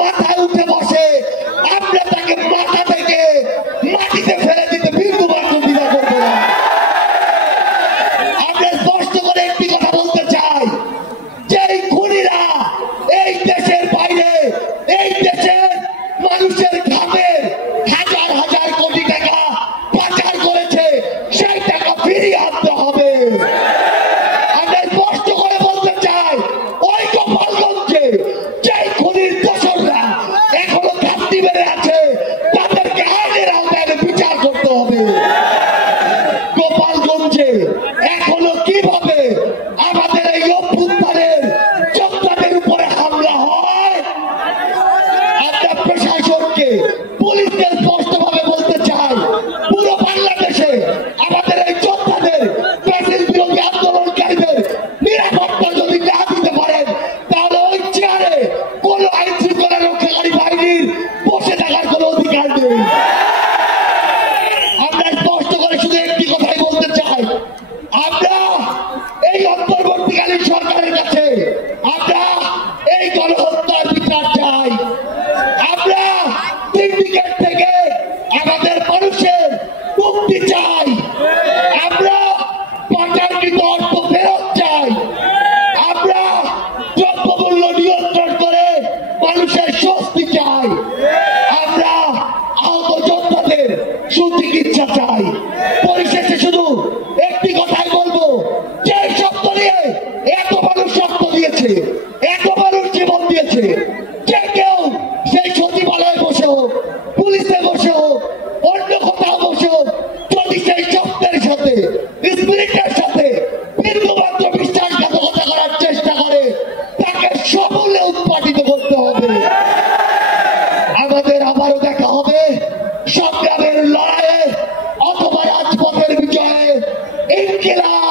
মাথায় উঠে বসে আমরা তাকে মাথা থেকে মাটিতে ফেলে দিতে বিন্দুমাত্র দ্বিধা করব না। আমরা স্পষ্ট করে একটি কথা বলতে চাই, যে খুনিরা এই দেশের বাইরে এই দেশের মানুষের ঘামের হাজার হাজার কোটি টাকা পাচার করেছে, সেই টাকা ফিরিয়ে আনতে হবে। আমরা স্পষ্ট করে বলতে চাই, ওই গোপালগঞ্জে যে খুনির দোষররা এখনো ঘাপটি মেরে আছে তাদেরকে আইনের আওতায় বিচার করতে হবে। গোপালগঞ্জে এখনো কিভাবে আমাদের এই অভ্যুত্থানের যোদ্ধাদের উপরে হামলা হয়, আমরা প্রশাসনকে পুলিশকে স্পষ্টভাবে বলতে চাই, পুরো বাংলাদেশে আমাদের এই যোদ্ধাদের ফ্যাসিস্ট বিরোধী আন্দোলনকারীদের নিরাপত্তা যদি না দিতে পারেন, তাহলে ওই চেয়ারে কোন আইন শৃঙ্খলা রক্ষাকারী বাহিনীর বসে থাকার কোন অধিকার নেই। আমরা স্পষ্ট করে শুধু একটি কথাই বলতে চাই, আমরা এই অন্তর্বর্তীকালীন সরকারের কাছে আমরা এই গণহত্যার বিচার চাই। আমরা সিন্ডিকেট থেকে আমাদের মানুষের মুক্তি চাই। আমরা পাচারকৃত অর্থ ফেরত চাই। আমরা দ্রব্যমূল্য নিয়ন্ত্রণ করে মানুষের স্বস্তি চাই। আমরা আহত যোদ্ধাদের সুচিকিৎসা চাই। পরিশেষে শুধু একটি কথাই বলবো, যে শব্দ নিয়ে এত মানুষ রক্ত দিয়েছে, এত মানুষ জীবন দিয়েছে, যে কেউ সেই সচিবালয়ে বসে হোক, পুলিশে বসে হোক, অন্য কোথাও বসে হোক, যদি সেই শব্দের সাথে স্পিরিটের সাথে বিন্দুমাত্র বিশ্বাসঘাতকতা করার চেষ্টা করে, তাকে সমূলে উৎপাদিত করতে হবে। আমাদের আবারও দেখা হবে সংগ্রামের লড়াইয়ে অথবা রাজপথের বিজয়ে। ইনকিলাব।